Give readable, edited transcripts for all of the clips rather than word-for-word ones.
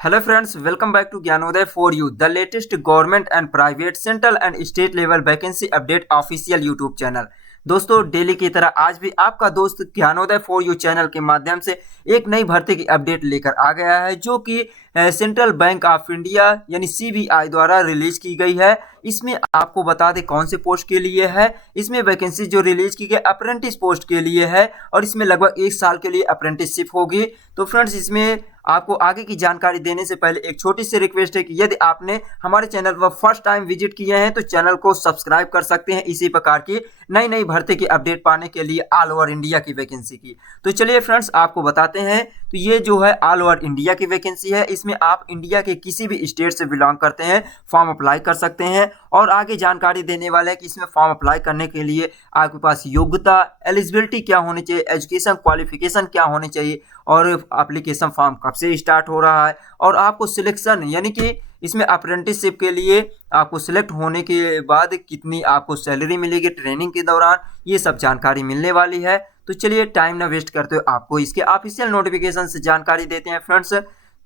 Hello friends, welcome back to Gyanodaya for you, the latest government and private, central and state level vacancy update official YouTube channel। दोस्तों daily की तरह आज भी आपका दोस्त Gyanodaya for you channel के माध्यम से एक नई भर्ती की अपडेट लेकर आ गया है, जो कि सेंट्रल बैंक ऑफ इंडिया यानी सीबीआई द्वारा रिलीज की गई है। इसमें आपको बता दें कौन से पोस्ट के लिए है। इसमें वैकेंसी जो रिलीज की गई अप्रेंटिस पोस्ट के लिए है और इसमें लगभग 1 साल के लिए अप्रेंटिसशिप होगी। तो फ्रेंड्स, इसमें आपको आगे की जानकारी देने से पहले एक छोटी सी रिक्वेस्ट है कि यदि आपने हमारे चैनल पर फर्स्ट टाइम विजिट किए हैं तो चैनल को सब्सक्राइब कर सकते हैं इसी प्रकार की नई नई भर्ती की अपडेट पाने के लिए ऑल ओवर इंडिया की वैकेंसी की। तो चलिए फ्रेंड्स, आपको बताते हैं। तो ये जो है ऑल ओवर इंडिया की वैकेंसी है। इसमें आप इंडिया के किसी भी स्टेट से बिलोंग करते हैं फॉर्म अप्लाई कर सकते हैं। और आगे जानकारी देने वाले हैं कि इसमें फॉर्म अप्लाई करने के लिए आपके पास योग्यता, एलिजिबिलिटी क्या होनी चाहिए, एजुकेशन क्वालिफिकेशन क्या होनी चाहिए और एप्लीकेशन फॉर्म कब से स्टार्ट हो रहा है और आपको सिलेक्शन यानी कि इसमें अप्रेंटिसशिप के लिए आपको सिलेक्ट होने के बाद कितनी आपको सैलरी मिलेगी ट्रेनिंग के दौरान, ये सब जानकारी मिलने वाली है। तो चलिए टाइम ना वेस्ट करते हुए आपको इसके ऑफिशियल नोटिफिकेशन से जानकारी देते हैं फ्रेंड्स।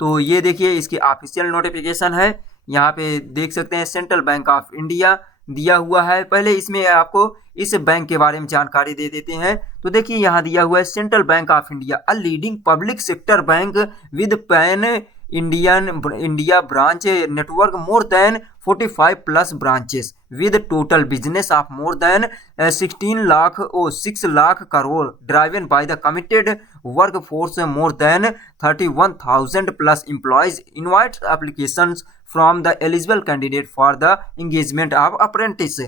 तो ये देखिए इसकी ऑफिशियल नोटिफिकेशन है, यहाँ पे देख सकते हैं सेंट्रल बैंक ऑफ इंडिया दिया हुआ है। पहले इसमें आपको इस बैंक के बारे में जानकारी दे देते हैं। तो देखिए यहाँ दिया हुआ है central Bank of India, a leading public sector bank with pan India branch network more than 45 plus branches with total business of more than 16 lakh or 6 lakh crore driven by the committed workforce more than 31,000 plus employees invites applications from the eligible candidate for the engagement of apprentice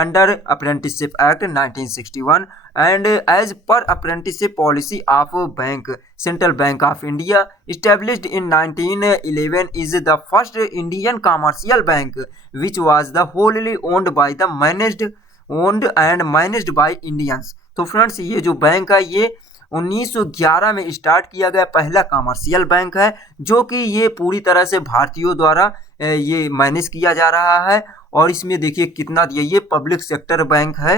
under Apprenticeship Act 1961 and as per apprenticeship policy of bank Central Bank of India established in 1911 is the first Indian commercial bank which was the wholly owned by the owned and managed by Indians। तो friends, ये जो bank है ये 1911 में start किया गया पहला commercial bank है, जो कि ये पूरी तरह से भारतीयों द्वारा ये मैनेज किया जा रहा है। और इसमें देखिए कितना दिया, ये पब्लिक सेक्टर बैंक है,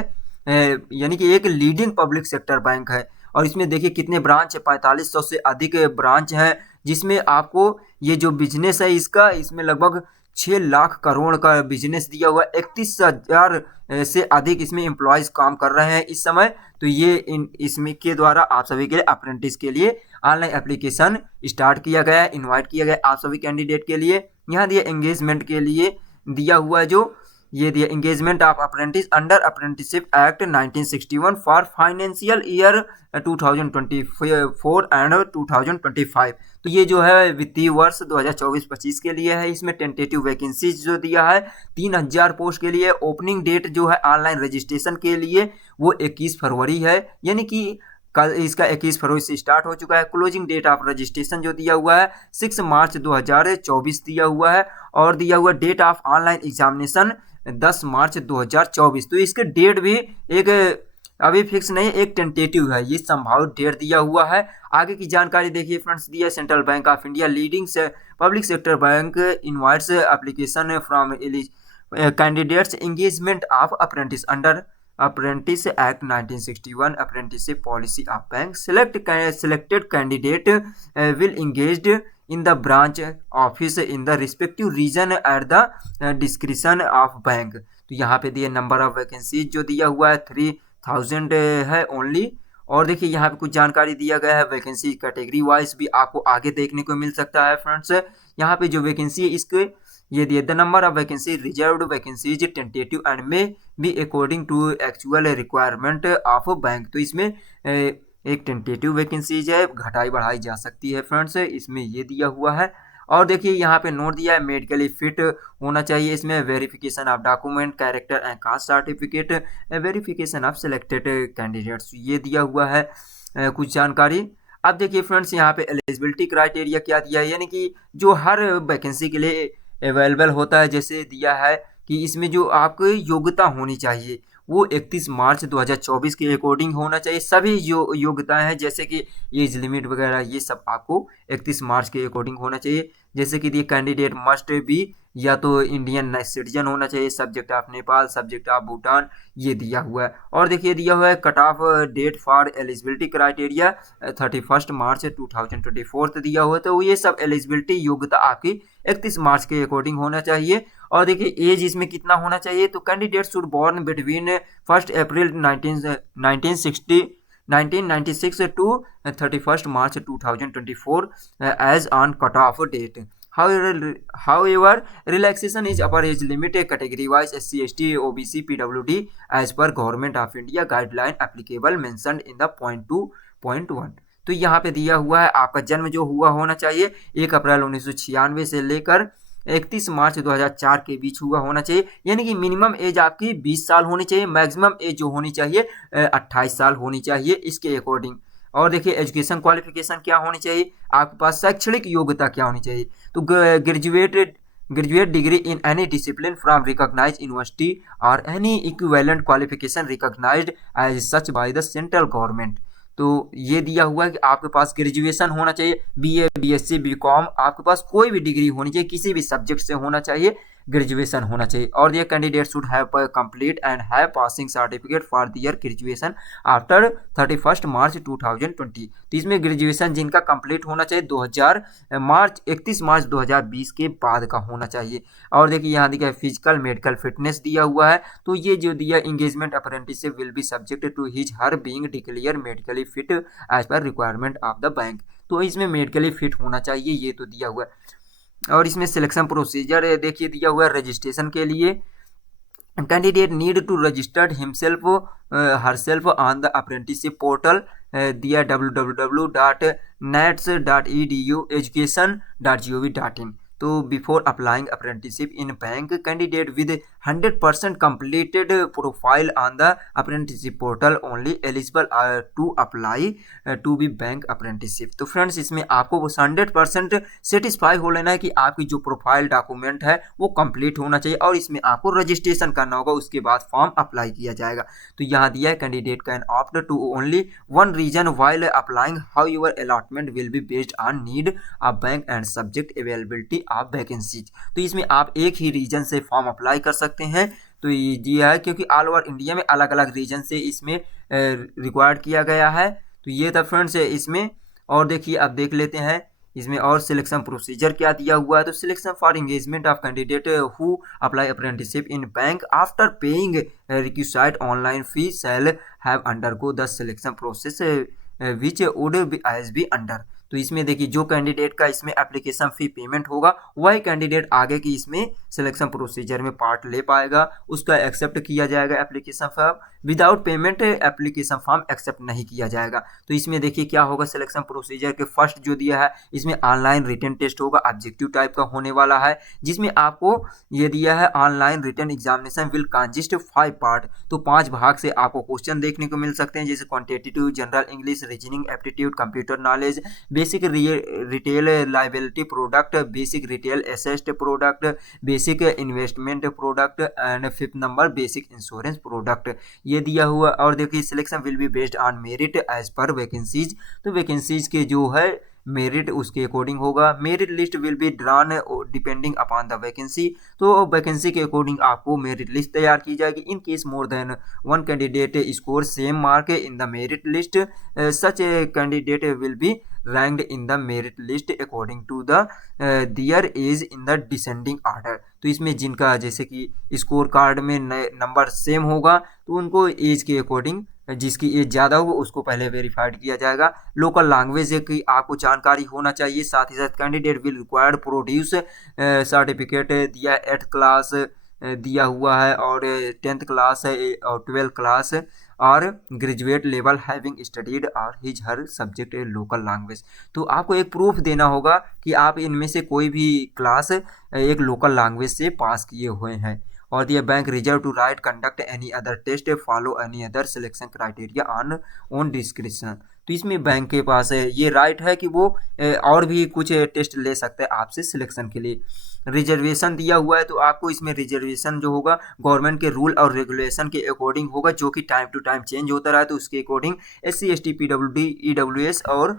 यानी कि एक लीडिंग पब्लिक सेक्टर बैंक है। और इसमें देखिए कितने ब्रांच है, 4500 से अधिक ब्रांच है, जिसमें आपको ये जो बिजनेस है इसका इसमें लगभग 6 लाख करोड़ का बिजनेस दिया हुआ है। 31,000 से अधिक इसमें एम्प्लॉयज़ काम कर रहे हैं इस समय। तो ये इसमें के द्वारा आप सभी के लिए अप्रेंटिस के लिए ऑनलाइन एप्लीकेशन स्टार्ट किया गया है, इनवाइट किया गया आप सभी कैंडिडेट के लिए। यहाँ दिया एंगेजमेंट के लिए दिया हुआ है, जो ये दिया engagement of apprentice under apprenticeship act 1961 for financial year 2024 and 2025। तो ये जो है वित्तीय वर्ष 2024-25 के लिए है। इसमें टेंटेटिव वैकेंसीज जो दिया है 3000 पोस्ट के लिए। ओपनिंग डेट जो है ऑनलाइन रजिस्ट्रेशन के लिए वो 21 फरवरी है, यानी कि कल इसका 21 फरवरी से स्टार्ट हो चुका है। क्लोजिंग डेट ऑफ रजिस्ट्रेशन जो दिया हुआ है 6 मार्च 2024 दिया हुआ है। और दिया हुआ डेट ऑफ ऑनलाइन एग्जामिनेशन 10 मार्च 2024। तो इसके डेट भी एक अभी फिक्स नहीं, एक टेंटेटिव है, ये संभावित डेट दिया हुआ है। आगे की जानकारी देखिए friends, the Central Bank of India leading से public sector bank invites application from candidates engagement of apprentice under apprentice act 1961 apprenticeship policy of bank selected candidate will engaged in the branch office in the respective region at the discretion of bank। तो यहाँ पे दिए number of vacancies जो दिया हुआ है 3000 है only. और देखिए यहाँ पे कुछ जानकारी दिया गया है वैकेंसी कैटेगरी वाइज भी आपको आगे देखने को मिल सकता है फ्रेंड्स। यहाँ पे जो वैकेंसी है इसके ये दिए the number of vacancy reserved vacancies tentative and may be according to actual requirement of bank. तो इसमें एक टेंटेटिव वैकेंसीज है, घटाई बढ़ाई जा सकती है फ्रेंड्स, इसमें ये दिया हुआ है। और देखिए यहाँ पे नोट दिया है मेडिकली फिट होना चाहिए। इसमें verification of document, character and caste certificate, verification of selected candidates, ये दिया हुआ है कुछ जानकारी। अब देखिए फ्रेंड्स, यहाँ पे एलिजिबिलिटी क्राइटेरिया क्या दिया है, यानी कि जो हर वैकेंसी के लिए अवेलेबल होता है। जैसे दिया है कि इसमें जो आपको योग्यता होनी चाहिए वो 31 मार्च 2024 के अकॉर्डिंग होना चाहिए। सभी जो योग्यताएं हैं जैसे कि एज लिमिट वगैरह ये सब आपको 31 मार्च के अकॉर्डिंग होना चाहिए। जैसे कि ये कैंडिडेट मस्ट बी या तो इंडियन सिटीजन होना चाहिए, subject of Nepal, subject of Bhutan, ये दिया हुआ है। और देखिए दिया हुआ है cut off date for eligibility criteria 31 March 2024 दिया हुआ है। तो ये सब एलिजिबिलिटी योग्यता आपकी 31 मार्च के अकॉर्डिंग होना चाहिए। और देखिए एज इसमें कितना होना चाहिए, तो candidate should born between 1 April 1996 to 31 March 2024 as on cutoff date. However, relaxation is upper age limit category wise SC, ST, OBC, PWD as per Government of India guideline applicable mentioned in the point 2.1। तो यहाँ पे दिया हुआ है आपका जन्म जो हुआ होना चाहिए 1 अप्रैल 1996 से लेकर 31 मार्च 2004 के बीच हुआ होना चाहिए, यानी कि मिनिमम एज आपकी 20 साल होनी चाहिए, मैक्सिमम एज जो होनी चाहिए 28 साल होनी चाहिए इसके अकॉर्डिंग। और देखिए एजुकेशन क्वालिफिकेशन क्या होनी चाहिए, आपके पास शैक्षणिक योग्यता क्या होनी चाहिए, तो graduate degree in any discipline from recognised university और any equivalent qualification recognised as such by the central government. तो ये दिया हुआ है कि आपके पास ग्रेजुएशन होना चाहिए, बीए, बीएससी, बीकॉम, आपके पास कोई भी डिग्री होनी चाहिए, किसी भी सब्जेक्ट से होना चाहिए, ग्रेजुएशन होना चाहिए। और ये candidate should have complete and have passing certificate for their graduation after 31 March 2020। तो इसमें ग्रेजुएशन जिनका कंप्लीट होना चाहिए 31 मार्च 2020 के बाद का होना चाहिए। और देखिए यहाँ देखिए फिजिकल मेडिकल फिटनेस दिया हुआ है, तो ये जो दिया engagement apprenticeship will be subject to his her being declare medically fit as per requirement of the bank. तो इसमें मेडिकली फिट होना चाहिए, ये तो दिया हुआ है। और इसमें सिलेक्शन प्रोसीजर देखिए दिया हुआ है रजिस्ट्रेशन के लिए candidate need to registered himself herself on the apprenticeship portal दिया www.nets.edu.education.gov.in। तो before applying apprenticeship in bank candidate with 100% completed profile on the apprenticeship portal only eligible to apply to be bank apprenticeship। तो friends इसमें आपको 100% satisfy हो लेना है कि आपकी जो प्रोफाइल डॉक्यूमेंट है वो कंप्लीट होना चाहिए और इसमें आपको रजिस्ट्रेशन करना होगा, उसके बाद फॉर्म अप्लाई किया जाएगा। तो यहाँ दिया है candidate can opt to only one region while applying, how your allotment will be based on need of bank and subject availability of vacancies. तो इसमें आप एक ही रीजन से फॉर्म अप्लाई कर सकते हैं। तो ये दिया है क्योंकि ऑल ओवर इंडिया में अलग अलग रीजन से इसमें रिक्वायर्ड किया गया है। तो ये था फ्रेंड्स इसमें। और देखिए अब देख लेते हैं इसमें और सिलेक्शन प्रोसीजर क्या दिया हुआ है। तो selection for engagement of candidate who apply apprenticeship in bank after paying requisite online fee shall have undergo the selection process which would be under. तो इसमें देखिए जो कैंडिडेट का इसमें एप्लीकेशन फ़ी पेमेंट होगा वही कैंडिडेट आगे की इसमें सिलेक्शन प्रोसीजर में पार्ट ले पाएगा, उसका एक्सेप्ट किया जाएगा application form. Without payment application form accept नहीं किया जाएगा। तो इसमें देखिए क्या होगा सिलेक्शन प्रोसीजर के फर्स्ट जो दिया है इसमें ऑनलाइन रिटन टेस्ट होगा, ऑब्जेक्टिव टाइप का होने वाला है, जिसमें आपको ये दिया है online written examination will consist 5 part. तो 5 भाग से आपको क्वेश्चन देखने को मिल सकते हैं, जैसे quantitative, general English, reasoning aptitude, computer knowledge, basic retail liability product, basic retail asset product, basic investment product and 5th number basic insurance product, ये दिया हुआ। और देखिए selection will be based on merit as per vacancies. तो vacancies के जो है merit उसके अकॉर्डिंग होगा। Merit list will be drawn depending upon the vacancy. तो वैकेंसी के अकॉर्डिंग आपको मेरिट लिस्ट तैयार की जाएगी। इन case more than one candidate score same mark in the merit list such candidate will be ranked in the merit list according to the their age in the descending order. तो इसमें जिनका जैसे कि score card में number same होगा तो उनको as के अकॉर्डिंग जिसकी एज ज़्यादा होगा उसको पहले वेरीफाइड किया जाएगा। लोकल लैंग्वेज की आपको जानकारी होना चाहिए। साथ ही साथ candidate will required produce certificate दिया 8th क्लास दिया हुआ है और 10th क्लास है और 12th क्लास और ग्रेजुएट लेवल हैविंग स्टडीड और his her subject local language. तो आपको एक प्रूफ देना होगा कि आप इनमें से कोई भी क्लास एक लोकल लैंग्वेज से पास किए हुए हैं। और दिया bank reserve to right conduct any other test follow any other selection criteria on own description. तो इसमें बैंक के पास ये राइट है कि वो और भी कुछ टेस्ट ले सकते हैं आपसे सिलेक्शन के लिए। रिजर्वेशन दिया हुआ है तो आपको इसमें रिजर्वेशन जो होगा गवर्नमेंट के रूल और रेगुलेशन के अकॉर्डिंग होगा, जो कि टाइम टू टाइम चेंज होता रहा है। तो उसके according SC ST PWD EWS और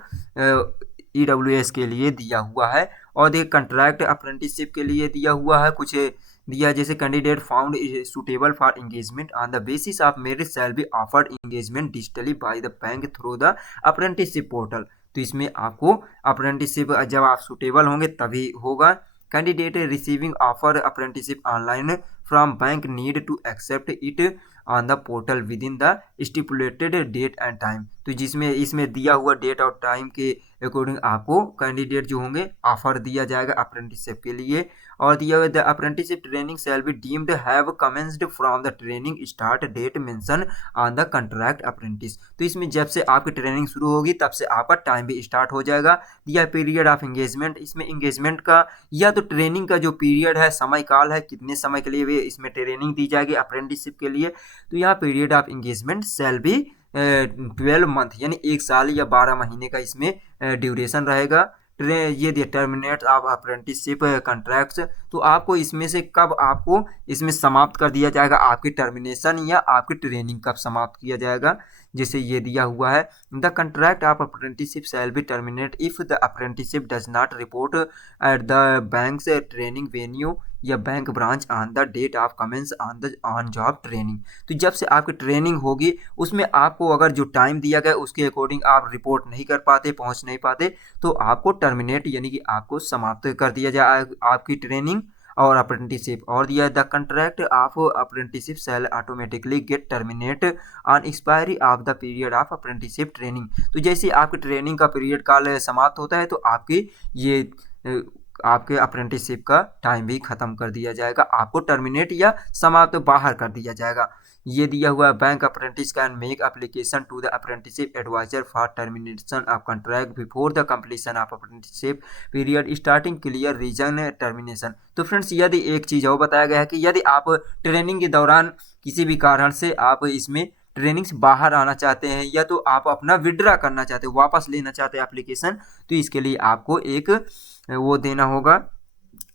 EWS के लिए दिया हुआ है। और देखिए कंट्रैक्ट अप्रेंटिसशिप के लिए दिया हुआ है कुछ दिया, जैसे candidate found suitable for engagement on the basis of merit shall be offered engagement digitally by the bank through the apprenticeship portal. तो इसमें आपको अप्रेंटिसशिप जब आप सुटेबल होंगे तभी होगा। Candidate receiving offer apprenticeship online from bank need to accept it on the portal within the stipulated date and time. तो जिसमें इसमें दिया हुआ डेट और टाइम के अकॉर्डिंग आपको कैंडिडेट जो होंगे ऑफर दिया जाएगा अप्रेंटिसशिप के लिए। और दिया हुआ the apprenticeship training shall be deemed have commenced from the training start date mention on the contract apprentice. तो इसमें जब से आपकी ट्रेनिंग शुरू होगी तब से आपका टाइम भी स्टार्ट हो जाएगा। दिया पीरियड ऑफ एंगेजमेंट, इसमें एंगेजमेंट का या तो ट्रेनिंग का जो पीरियड है, समय काल है, कितने समय के लिए वे इसमें ट्रेनिंग दी जाएगी अप्रेंटिसशिप के लिए। तो यहाँ period of engagement shall be 12 month यानी 1 साल या 12 महीने का इसमें ड्यूरेशन रहेगा। ये दिया टर्मिनेट ऑफ अप्रेंटिसशिप कंट्रैक्ट्स। तो आपको इसमें से कब आपको इसमें समाप्त कर दिया जाएगा, आपकी टर्मिनेशन या आपकी ट्रेनिंग कब समाप्त किया जाएगा, जैसे ये दिया हुआ है the contract of apprenticeship shall be terminate if the apprenticeship does not report at the bank's training venue या bank branch on the date of commence on job training. तो जब से आपकी ट्रेनिंग होगी उसमें आपको अगर जो टाइम दिया गया उसके अकॉर्डिंग आप रिपोर्ट नहीं कर पाते, पहुंच नहीं पाते, तो आपको टर्मिनेट यानी कि आपको समाप्त कर दिया जाए आपकी ट्रेनिंग और अप्रेंटिसशिप। और दिया the contract of apprenticeship shall automatically get terminate on expiry of the period of apprenticeship training. तो जैसे आपकी ट्रेनिंग का पीरियड काल समाप्त होता है तो आपकी ये आपके अप्रेंटिसशिप का टाइम भी खत्म कर दिया जाएगा, आपको टर्मिनेट या समाप्त बाहर कर दिया जाएगा। ये दिया हुआ bank apprentice can make application to the apprenticeship advisor for termination of contract before the completion of apprenticeship period starting clear reason termination. तो फ्रेंड्स यदि एक चीज़ और बताया गया है कि यदि आप ट्रेनिंग के दौरान किसी भी कारण से आप इसमें ट्रेनिंग से बाहर आना चाहते हैं या तो आप अपना विड्रा करना चाहते हैं, वापस लेना चाहते हैं एप्लीकेशन, तो इसके लिए आपको एक वो देना होगा,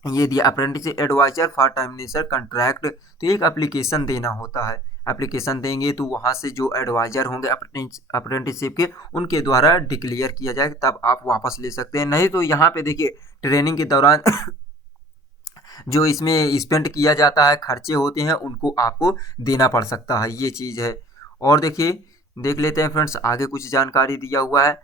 ये दिया apprentice advisor for termination contract. तो एक एप्लीकेशन देना होता है, एप्लीकेशन देंगे तो वहाँ से जो एडवाइजर होंगे अप्रेंटिसशिप के उनके द्वारा डिक्लेयर किया जाएगा, तब आप वापस ले सकते हैं। नहीं तो यहाँ पे देखिए ट्रेनिंग के दौरान जो इसमें स्पेंड किया जाता है, खर्चे होते हैं, उनको आपको देना पड़ सकता है, ये चीज़ है। और देखिए देख लेते हैं फ्रेंड्स आगे कुछ जानकारी दिया हुआ है।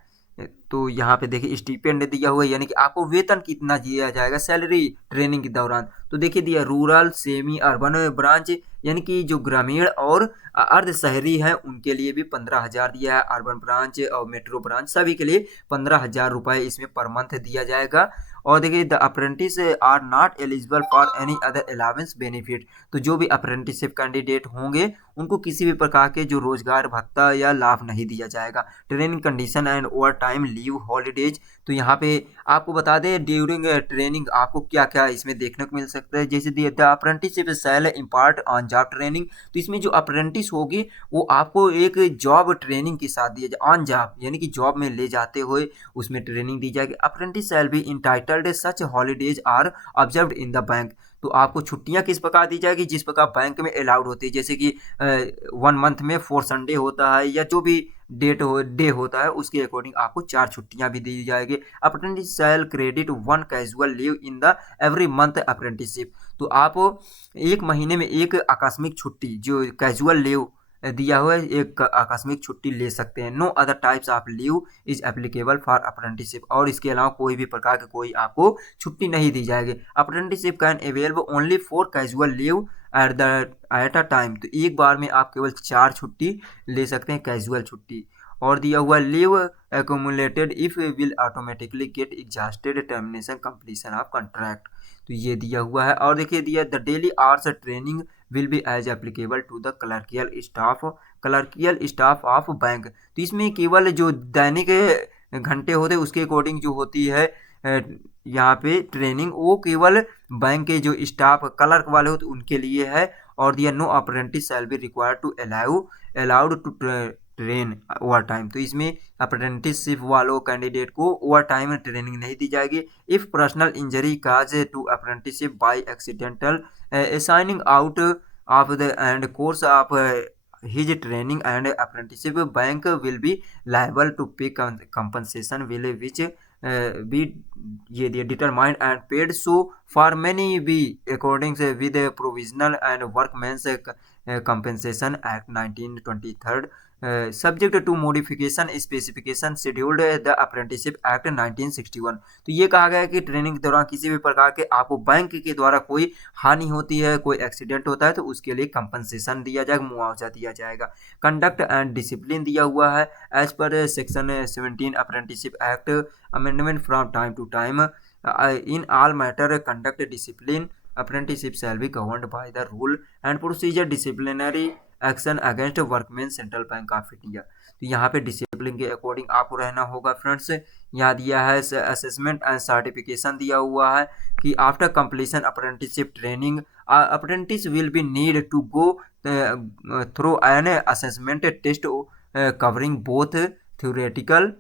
तो यहाँ पे देखिए स्टिपेंड दिया हुआ है यानी कि आपको वेतन कितना दिया जाएगा सैलरी ट्रेनिंग के दौरान। तो देखिए दिया रूरल सेमी अर्बन ब्रांच यानी कि जो ग्रामीण और अर्ध शहरी हैं उनके लिए भी 15,000 दिया है, अर्बन ब्रांच और मेट्रो ब्रांच सभी के लिए 15,000 रुपये इसमें पर मंथ दिया जाएगा। और देखिए the apprentice are not eligible for any other allowance benefit. तो जो भी अप्रेंटिसशिप कैंडिडेट होंगे उनको किसी भी प्रकार के जो रोजगार भत्ता या लाभ नहीं दिया जाएगा। Training condition and over time leave holidays. तो यहाँ पे आपको बता दें ड्यूरिंग ट्रेनिंग आपको क्या क्या इसमें देखने को मिल सकता है, जैसे the apprenticeship shall impart on job training. तो इसमें जो अप्रेंटिस होगी वो आपको एक जॉब ट्रेनिंग के साथ दिया जाए, ऑन जॉब यानी कि जॉब में ले जाते हुए उसमें ट्रेनिंग दी जाएगी। Apprentice shall be entitled such holidays are observed in the bank. तो आपको छुट्टियां किस प्रकार दी जाएगी, जिस प्रकार बैंक में अलाउड होती है, जैसे कि 1 मंथ में 4 संडे होता है या जो भी डे होता है उसके अकॉर्डिंग आपको 4 छुट्टियां भी दी जाएगी। Apprentice shall credit 1 casual leave in the every month apprenticeship. तो आप एक महीने में एक आकस्मिक छुट्टी जो कैजुअल लीव दिया हुआ है एक आकस्मिक छुट्टी ले सकते हैं। No other types of leave is applicable for apprenticeship. और इसके अलावा कोई भी प्रकार की कोई आपको छुट्टी नहीं दी जाएगी। Apprenticeship can available only for casual leave at a time. तो एक बार में आप केवल 4 छुट्टी ले सकते हैं कैजुअल छुट्टी। और दिया हुआ leave accumulated if will automatically get exhausted termination completion of contract. तो ये दिया हुआ है। और देखिए दिया the daily hours training will be as applicable to the clerical staff of bank. तो इसमें केवल जो दैनिक घंटे होते हैं उसके अकॉर्डिंग जो होती है यहाँ पे ट्रेनिंग वो केवल बैंक के जो स्टाफ क्लर्क वाले होते उनके लिए है। और दिया no apprentice shall be required to allowed to train over time. तो इसमें अप्रेंटिसशिप वालों कैंडिडेट को ओवर टाइम ट्रेनिंग नहीं दी जाएगी। If personal injury cause to apprenticeship by accidental assigning out of the and course of his training and apprenticeship, bank will be liable to pay compensation will which be ये दिया determined and paid so for many be according से with provisional and workmen's compensation act 1923 subject to modification specification scheduled the apprenticeship act 1961। तो ये कहा गया है कि training के दौरान किसी भी प्रकार के आपको बैंक के द्वारा कोई हानि होती है, कोई एक्सीडेंट होता है तो उसके लिए कंपनसेशन दिया जाएगा, मुआवजा दिया जाएगा। कंडक्ट एंड डिसिप्लिन दिया हुआ है as per section 17 apprenticeship act amendment from time to time in all matter conduct discipline apprenticeship shall be governed by the rule and procedure disciplinary action against workmen central Bank of India. तो यहाँ पे discipline के according आपको रहना होगा friends. यहाँ दिया है असेसमेंट एंड सर्टिफिकेशन दिया हुआ है कि after completion apprenticeship training apprentice will be need to go through an assessment test covering both theoretical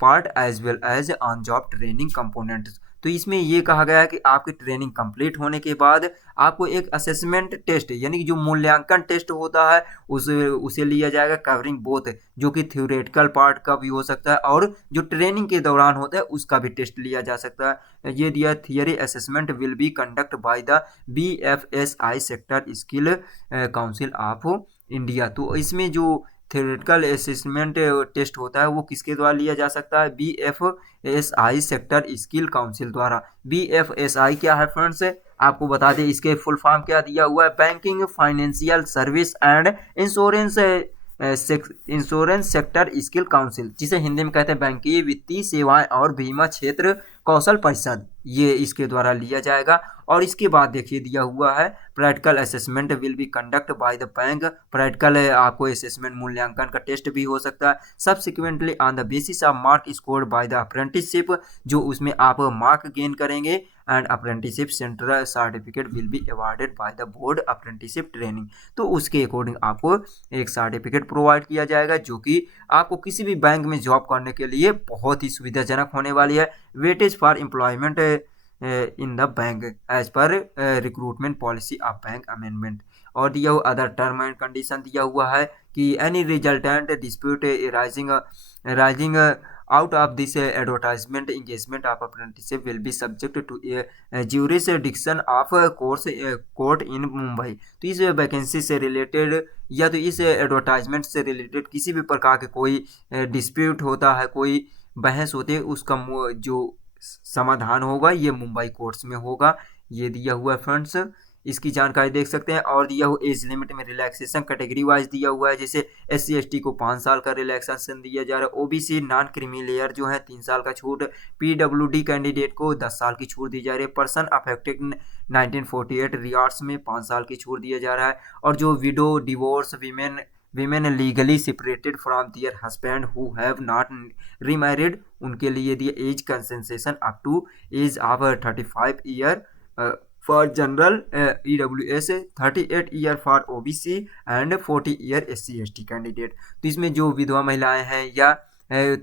part as well as on job training components. तो इसमें ये कहा गया है कि आपकी ट्रेनिंग कंप्लीट होने के बाद आपको एक असेसमेंट टेस्ट यानी कि जो मूल्यांकन टेस्ट होता है उसे लिया जाएगा कवरिंग बोथ, जो कि थ्योरेटिकल पार्ट का भी हो सकता है और जो ट्रेनिंग के दौरान होता है उसका भी टेस्ट लिया जा सकता है। ये दिया theory assessment will be conduct by the BFSI sector skill council of India. तो इसमें जो थ्योरेटिकल असेसमेंट टेस्ट होता है वो किसके द्वारा लिया जा सकता है? BFSI सेक्टर स्किल काउंसिल द्वारा। BFSI क्या है फ्रेंड्स? आपको बता दें इसके फुल फॉर्म क्या दिया हुआ है, banking financial service and insurance sector skill council, जिसे हिंदी में कहते हैं बैंकिंग वित्तीय सेवाएं और बीमा क्षेत्र कौशल परिषद, ये इसके द्वारा लिया जाएगा। और इसके बाद देखिए दिया हुआ है practical assessment will be conduct by the bank. Practical आपको असेसमेंट मूल्यांकन का टेस्ट भी हो सकता है subsequently on the basis of mark scored by the apprenticeship, जो उसमें आप मार्क गेन करेंगे and apprenticeship central certificate will be awarded by the board apprenticeship training. तो उसके अकॉर्डिंग आपको एक सर्टिफिकेट प्रोवाइड किया जाएगा जो कि आपको किसी भी बैंक में जॉब करने के लिए बहुत ही सुविधाजनक होने वाली है। Weightage for employment in the bank as per recruitment policy of bank amendment. और दिया हुआ अदर टर्म एंड कंडीशन दिया हुआ है कि any resultant dispute rising out of this advertisement engagement of apprenticeship will be subject to jurisdiction of court in Mumbai. तो इस vacancy से रिलेटेड या तो इस एडवर्टाइजमेंट से रिलेटेड किसी भी प्रकार के कोई डिस्प्यूट होता है, कोई बहस होती है, उसका जो समाधान होगा ये मुंबई कोर्ट्स में होगा। ये दिया हुआ है फ्रेंड्स, इसकी जानकारी देख सकते हैं। और दिया हुआ एज लिमिट में रिलैक्सेशन कैटेगरी वाइज दिया हुआ है, जैसे SC/ST को 5 साल का रिलैक्सेशन दिया जा रहा है, OBC नॉन क्रीमी लेयर जो है 3 साल का छूट, PWD कैंडिडेट को 10 साल की छूट दी जा रही है, पर्सन अफेक्टेड 1948 रियार्ड्स में 5 साल की छूट दिया जा रहा है। और जो widow divorce women legally separated from their husband who have not remarried, उनके लिए दिया age concession up to age of 35 year for general EWS, 38 year for OBC and 40 year SC/ST candidate. तो इसमें जो विधवा महिलाएं हैं या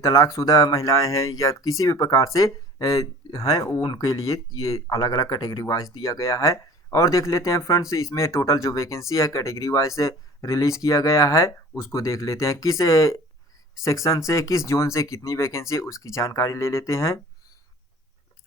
तलाकशुदा महिलाएं हैं या किसी भी प्रकार से हैं उनके लिए ये अलग अलग कैटेगरी वाइज दिया गया है। और देख लेते हैं फ्रेंड्स इसमें टोटल जो वैकेंसी है कैटेगरी वाइज से रिलीज किया गया है उसको देख लेते हैं, किस सेक्शन से किस जोन से कितनी वैकेंसी उसकी जानकारी ले लेते हैं।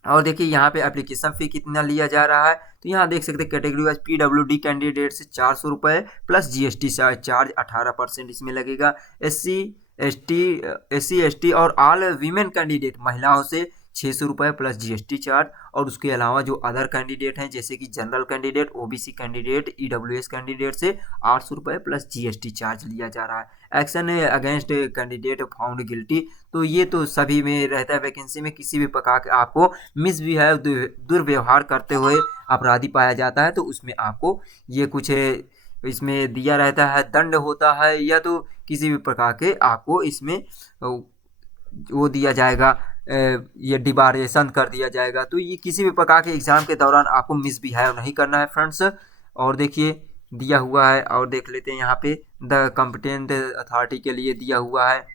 और देखिए यहाँ पे एप्लीकेशन फ़ी कितना लिया जा रहा है, तो यहाँ देख सकते हैं कैटेगरी वाइज PWD कैंडिडेट से 400 रुपये प्लस GST चार्ज 18% इसमें लगेगा। SC/ST और ऑल वीमेन कैंडिडेट महिलाओं से 600 रुपये प्लस GST चार्ज। और उसके अलावा जो अदर कैंडिडेट हैं जैसे कि general candidate, OBC candidate, EWS candidate से 800 रुपये प्लस GST चार्ज लिया जा रहा है। Action against candidate found guilty, तो ये तो सभी में रहता है, वैकेंसी में किसी भी प्रकार के आपको मिसबिहेव दुर्व्यवहार करते हुए अपराधी पाया जाता है तो उसमें आपको ये कुछ इसमें दिया रहता है, दंड होता है या तो किसी भी प्रकार के आपको इसमें वो दिया जाएगा, ये डिबारेशन कर दिया जाएगा। तो ये किसी भी प्रकार के एग्ज़ाम के दौरान आपको मिसबिहेव नहीं करना है फ्रेंड्स। और देखिए दिया हुआ है और देख लेते हैं यहाँ पे द कॉम्पिटेंट अथॉरिटी के लिए दिया हुआ है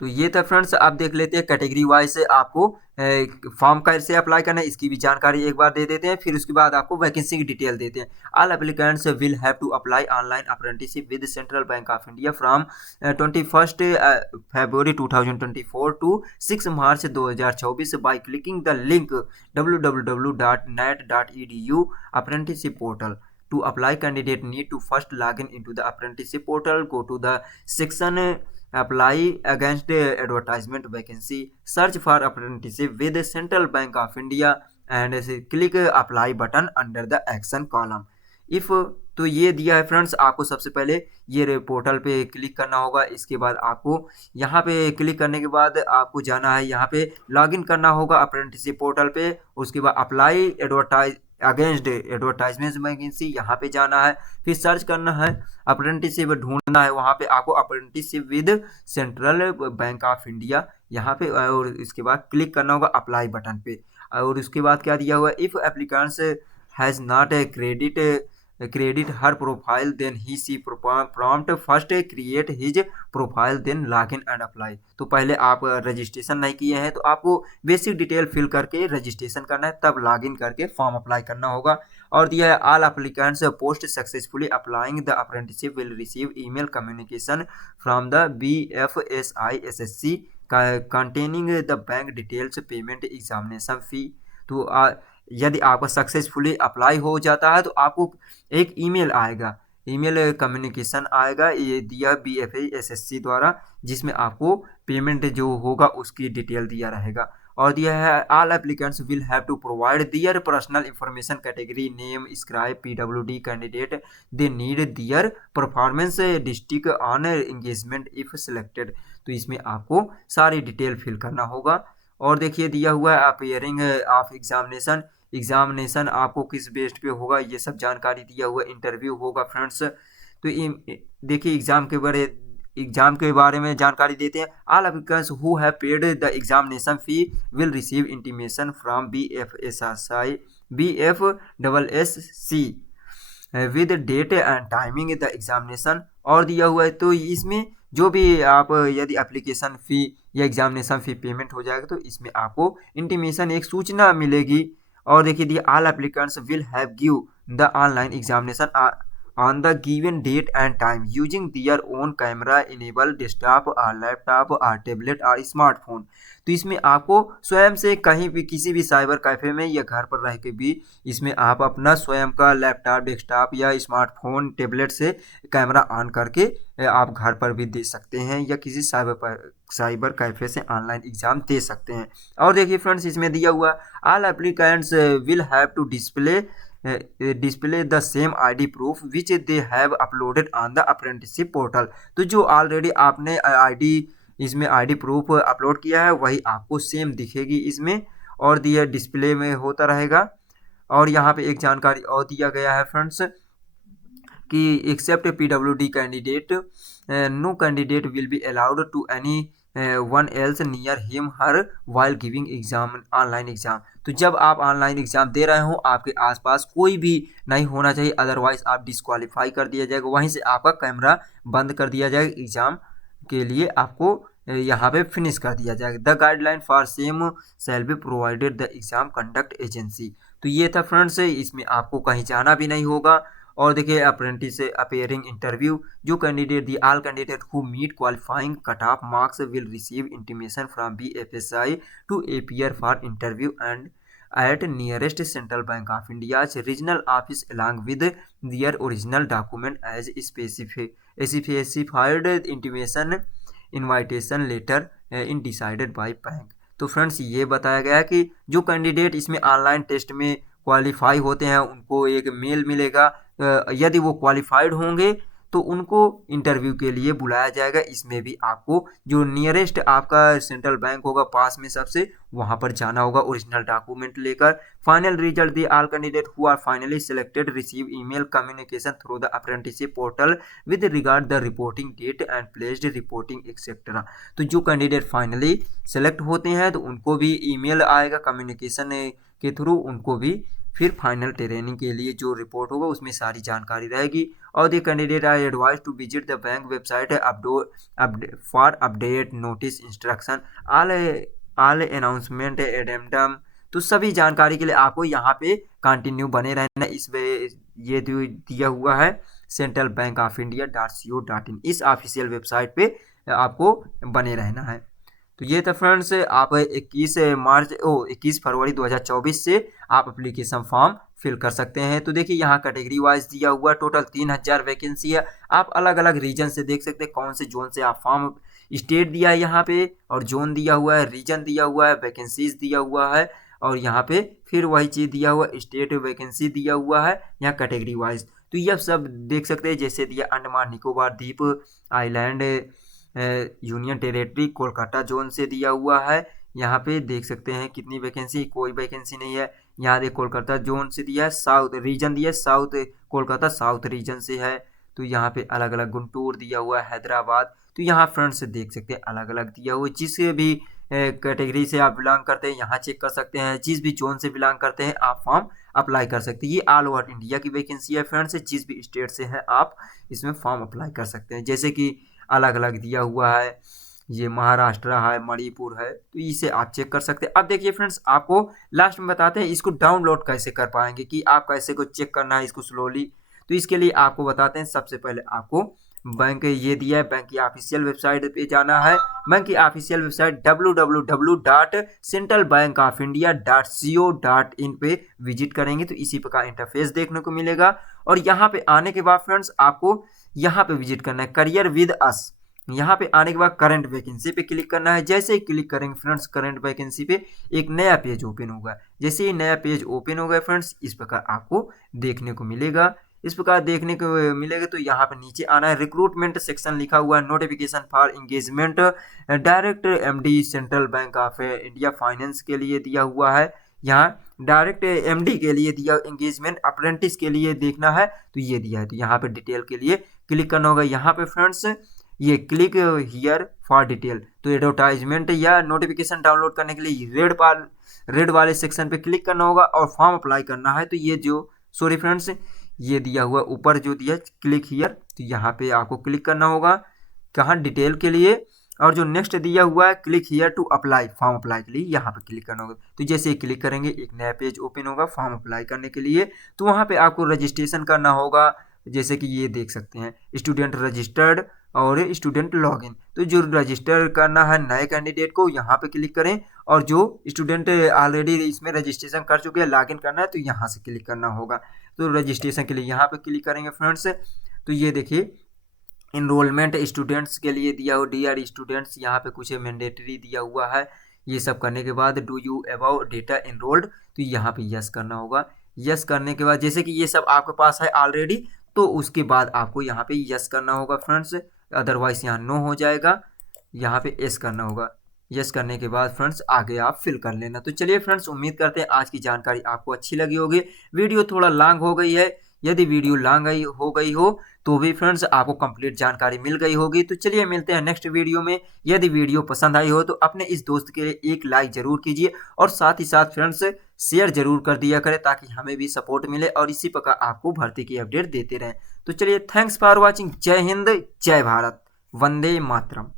तो ये था फ्रेंड्स, आप देख लेते हैं कैटेगरी वाइज से आपको फॉर्म कैसे अप्लाई करना है इसकी भी जानकारी एक बार दे देते हैं, फिर उसके बाद आपको वैकेंसी की डिटेल देते हैं। All applicants will have to apply online apprenticeship with Central Bank of India from 21 February 2024 to 6 March 2024 by clicking the link www.net.edu apprenticeship portal. To apply, candidate need to first log in into the apprenticeship portal. Go to the section apply against advertisement vacancy. Search for apprenticeship with Central Bank of India and click apply button under the action column. If तो ये दिया है friends, आपको सबसे पहले ये portal पे click करना होगा। इसके बाद आपको यहाँ पे क्लिक करने के बाद आपको जाना है, यहाँ पे लॉगिन करना होगा अप्रेंटिसशिप पोर्टल पे। उसके बाद अप्लाई अगेंस्ट एडवर्टाइजमेंट वैकेंसी, यहाँ पे जाना है, फिर सर्च करना है, अप्रेंटिसशिप ढूंढना है, वहाँ पे आपको apprenticeship with Central Bank of India यहाँ पे, और इसके बाद क्लिक करना होगा अप्लाई बटन पे। और उसके बाद क्या दिया हुआ है, if applicants has not credit her profile then he she prompt first create his profile then login and apply। तो पहले आप रजिस्ट्रेशन नहीं किए हैं तो आपको बेसिक डिटेल फिल करके रजिस्ट्रेशन करना है, तब लॉगिन करके फॉर्म अप्लाई करना होगा। और दिया है all applicants post successfully applying the apprenticeship will receive email communication from the BFSI containing the bank details payment examination fee। तो यदि आपका सक्सेसफुली अप्लाई हो जाता है तो आपको एक ईमेल आएगा, ईमेल कम्युनिकेशन आएगा, ये दिया BFSI द्वारा, जिसमें आपको पेमेंट जो होगा उसकी डिटेल दिया रहेगा। और दिया है all applicants will have to provide their personal information category name scribe PWD candidate they need their performance district on engagement if selected. तो इसमें आपको सारी डिटेल फिल करना होगा। और देखिए दिया हुआ है अपियरिंग ऑफ एग्जामिनेशन आपको किस बेस्ड पे होगा, ये सब जानकारी दिया हुआ। इंटरव्यू होगा फ्रेंड्स। तो देखिए एग्जाम के बारे में जानकारी देते हैं। All applicants who have paid the examination fee will receive intimation from BFSI with date and timing the examination. और दिया हुआ है, तो इसमें जो भी आप यदि एप्लीकेशन फ़ी या एग्जामिनेशन फ़ी पेमेंट हो जाएगा तो इसमें आपको इंटीमेशन एक सूचना मिलेगी। और देखिए the all applicants will have give the online examination on the given date and time using their own camera enable desktop और लैपटॉप और टैबलेट और स्मार्टफोन। तो इसमें आपको स्वयं से कहीं भी किसी भी साइबर कैफ़े में या घर पर रह के भी इसमें आप अपना स्वयं का लैपटॉप डेस्कटॉप या स्मार्टफोन टैबलेट से कैमरा ऑन करके आप घर पर भी दे सकते हैं या किसी साइबर कैफ़े से ऑनलाइन एग्ज़ाम दे सकते हैं। और देखिए फ्रेंड्स, इसमें दिया हुआ all applicants will have to display the same ID proof which they have uploaded on the apprenticeship portal. तो जो ऑलरेडी आपने इसमें ID प्रूफ अपलोड किया है वही आपको सेम दिखेगी इसमें, और दिया डिस्प्ले में होता रहेगा। और यहाँ पे एक जानकारी और दिया गया है फ्रेंड्स कि except PWD candidate no candidate will be allowed to any one else near him her while giving exam online exam. तो जब आप ऑनलाइन एग्जाम दे रहे हो आपके आसपास कोई भी नहीं होना चाहिए, अदरवाइज आप डिस्क्वालीफाई कर दिया जाएगा, वहीं से आपका कैमरा बंद कर दिया जाएगा, एग्जाम के लिए आपको यहाँ पे फिनिश कर दिया जाएगा। The guideline for same shall be provided the exam conduct agency. तो ये था फ्रेंड्स, इसमें आपको कहीं जाना भी नहीं होगा। और देखिए अप्रेंटिस अपेयरिंग इंटरव्यू, जो candidate the all candidate who meet qualifying cut off marks will receive intimation from BFSI to appear for interview and at nearest Central Bank of India's regional office along with their original document as specified intimation invitation letter in decided by bank। तो friends ये बताया गया है कि जो candidate इसमें online test में qualify होते हैं उनको एक मेल मिलेगा, यदि वो क्वालिफाइड होंगे तो उनको इंटरव्यू के लिए बुलाया जाएगा। इसमें भी आपको जो नियरेस्ट आपका सेंट्रल बैंक होगा पास में सबसे, वहां पर जाना होगा ओरिजिनल डॉक्यूमेंट लेकर। Final result the all candidate who are finally selected receive email communication through the apprenticeship portal with regard the reporting date and placed reporting etcetera. तो जो कैंडिडेट फाइनली सेलेक्ट होते हैं तो उनको भी ईमेल आएगा communication के थ्रू, उनको भी फिर फाइनल ट्रेनिंग के लिए जो रिपोर्ट होगा उसमें सारी जानकारी रहेगी। और the candidate are advise to visit the bank website for update notice instruction all announcement addendum. तो सभी जानकारी के लिए आपको यहाँ पे कंटिन्यू बने रहना। ये दिया हुआ है centralbankofIndia.co.in, इस ऑफिशियल वेबसाइट पे आपको बने रहना है। तो ये था फ्रेंड्स, आप 21 फरवरी 2024 से आप एप्लीकेशन फॉर्म फिल कर सकते हैं। तो देखिए यहाँ कैटेगरी वाइज दिया हुआ टोटल 3000 वैकेंसी है। आप अलग अलग रीजन से देख सकते हैं कौन से जोन से आप फॉर्म, स्टेट दिया है यहाँ पे और जोन दिया हुआ है, रीजन दिया हुआ है, वैकेंसीज दिया हुआ है और यहाँ पे फिर वही चीज़ दिया हुआ है, स्टेट वैकेंसी दिया हुआ है यहाँ कैटेगरी वाइज। तो ये सब देख सकते हैं जैसे दिया अंडमान निकोबार द्वीप island union territory Kolkata zone से दिया हुआ है। यहाँ पे देख सकते हैं कितनी वैकेंसी, कोई वैकेंसी नहीं है। यहाँ देख कोलकाता जोन से दिया है, साउथ रीजन दिया है, साउथ कोलकाता साउथ रीजन से है। तो यहाँ पे अलग अलग गुंटूर दिया हुआ है, हैदराबाद। तो यहाँ फ्रेंड्स देख सकते हैं अलग अलग दिया हुआ है। जिस भी कैटेगरी से आप बिलोंग करते हैं यहाँ चेक कर सकते हैं, जिस भी जोन से बिलोंग करते हैं आप फॉर्म अप्लाई कर सकते हैं। ये ऑल ओवर इंडिया की वैकेंसी है फ्रेंड्स, जिस भी स्टेट से है आप इसमें फॉर्म अप्लाई कर सकते हैं। जैसे कि अलग अलग दिया हुआ है, ये महाराष्ट्र है, मणिपुर है, तो इसे आप चेक कर सकते हैं। अब देखिए फ्रेंड्स, आपको लास्ट में बताते हैं इसको डाउनलोड कैसे कर पाएंगे, कि आप कैसे को चेक करना है इसको स्लोली। तो इसके लिए आपको बताते हैं, सबसे पहले आपको बैंक ये दिया है, बैंक की ऑफिशियल वेबसाइट पे जाना है। बैंक की ऑफिशियल वेबसाइट www.centralbankofindia.co.in पे विजिट करेंगे तो इसी प्रकार इंटरफेस देखने को मिलेगा। और यहाँ पे आने के बाद फ्रेंड्स आपको यहाँ पे विजिट करना है करियर विद अस। यहाँ पे आने के बाद करंट वैकेंसी पे क्लिक करना है। जैसे ही क्लिक करेंगे फ्रेंड्स करंट वैकेंसी पे एक नया पेज ओपन होगा। जैसे ही नया पेज ओपन होगा फ्रेंड्स इस प्रकार आपको देखने को मिलेगा। इस प्रकार देखने को मिलेगा तो यहाँ पे नीचे आना है, रिक्रूटमेंट सेक्शन लिखा हुआ है, notification for engagement direct MD central Bank of India finance के लिए दिया हुआ है। यहाँ डायरेक्ट एमडी के लिए दिया, एंगेजमेंट अप्रेंटिस के लिए देखना है तो ये दिया है। तो यहाँ पे डिटेल के लिए क्लिक करना होगा। यहाँ पे फ्रेंड्स ये क्लिक हियर फॉर डिटेल, तो एडवर्टाइजमेंट या नोटिफिकेशन डाउनलोड करने के लिए रेड वाले सेक्शन पे क्लिक करना होगा और फॉर्म अप्लाई करना है। तो ये जो सॉरी फ्रेंड्स ये दिया हुआ ऊपर जो दिया क्लिक हियर, तो यहाँ पे आपको क्लिक करना होगा कहाँ, डिटेल के लिए। और जो नेक्स्ट दिया हुआ है click here to apply, form apply के लिए यहाँ पे क्लिक करना होगा। तो जैसे ही क्लिक करेंगे एक नया पेज ओपन होगा फॉर्म अप्लाई करने के लिए। तो वहाँ पे आपको रजिस्ट्रेशन करना होगा। जैसे कि ये देख सकते हैं स्टूडेंट रजिस्टर्ड और स्टूडेंट लॉगिन। तो जो रजिस्टर करना है नए कैंडिडेट को यहाँ पे क्लिक करें, और जो स्टूडेंट ऑलरेडी इसमें रजिस्ट्रेशन कर चुके हैं लॉगिन करना है तो यहाँ से क्लिक करना होगा। तो रजिस्ट्रेशन के लिए यहाँ पे क्लिक करेंगे फ्रेंड्स। तो ये देखिए इनरोलमेंट स्टूडेंट्स के लिए दिया हुआ, डियर स्टूडेंट्स यहाँ पे कुछ मैंडेटरी दिया हुआ है। ये सब करने के बाद do you about data enrolled, तो यहाँ पे यस करना होगा। यस करने के बाद जैसे कि ये सब आपके पास है ऑलरेडी, तो उसके बाद आपको यहाँ पे यस करना होगा फ्रेंड्स, अदरवाइज यहाँ नो हो जाएगा। यहाँ पे यस करना होगा। यस करने के बाद फ्रेंड्स आगे आप फिल कर लेना। तो चलिए फ्रेंड्स, उम्मीद करते हैं आज की जानकारी आपको अच्छी लगी होगी। वीडियो थोड़ा लॉन्ग हो गई है, यदि वीडियो लॉन्ग हो गई हो तो भी फ्रेंड्स आपको कंप्लीट जानकारी मिल गई होगी। तो चलिए मिलते हैं नेक्स्ट वीडियो में। यदि वीडियो पसंद आई हो तो अपने इस दोस्त के लिए एक लाइक जरूर कीजिए और साथ ही साथ फ्रेंड्स शेयर जरूर कर दिया करें ताकि हमें भी सपोर्ट मिले और इसी प्रकार आपको भर्ती की अपडेट देते रहें। तो चलिए थैंक्स फॉर वॉचिंग। जय हिंद, जय भारत, वंदे मातरम।